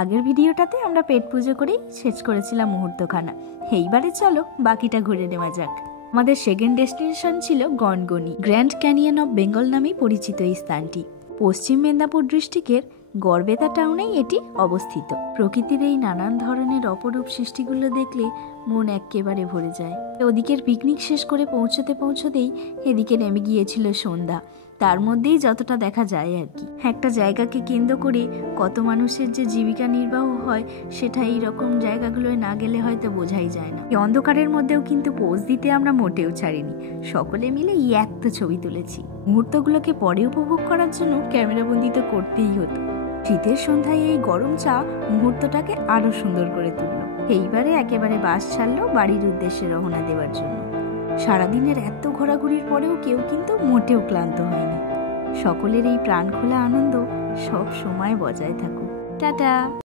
আগের ভিডিওটাতে আমরা পেট পুজো করেই শেষ করেছিলাম মুহূর্তখানা। এইবারে চলো বাকিটা ঘুরে নেওয়া যাক। আমাদের সেকেন্ড ডেস্টিনেশন ছিল Gangani. Grand canyon of Bengal নামেই পরিচিত এই স্থানটি। পশ্চিম মেদিনীপুর ডিস্ট্রিক্টের গড়বেতা টাউনেই এটি অবস্থিত। প্রকৃতির এই নানান ধরনের অপরূপ সৃষ্টিগুলো দেখলে মন একেবারে ভরে যায়। ওদিকের পিকনিক শেষ করে পৌঁছতেই এদিকে নেমে গিয়েছিল সন্ধ্যা। তার মধ্যেই যতটা দেখা যায় আর কি। একটা জায়গাকে কেন্দ্র করে কত মানুষের যে জীবিকা নির্বাহ হয় সেটা এই রকম জায়গাগুলোয় না গেলে হয়তো বোঝাই যায় না। এই অন্ধকারের মধ্যেও কিন্তু পোজ দিতে আমরা মোটেও ছাড়িনি। সকলে মিলে এত ছবি তুলেছি। মুহূর্তগুলোকে পরে উপভোগ করার জন্য ক্যামেরাবন্দি তো করতেই হতো। শীতের সন্ধ্যায় এই গরম চা মুহূর্তটাকে আরো সুন্দর করে তুললো। এইবারে একেবারে বাস ছাড়লো বাড়ির উদ্দেশ্যে রওনা দেওয়ার জন্য। সারাদিনের এত ঘোরাঘুরির পরেও কেউ কিন্তু মোটেও ক্লান্ত হয়নি। সকলের এই প্রাণ খোলা আনন্দ সব সময় বজায় থাকুক। টাটা।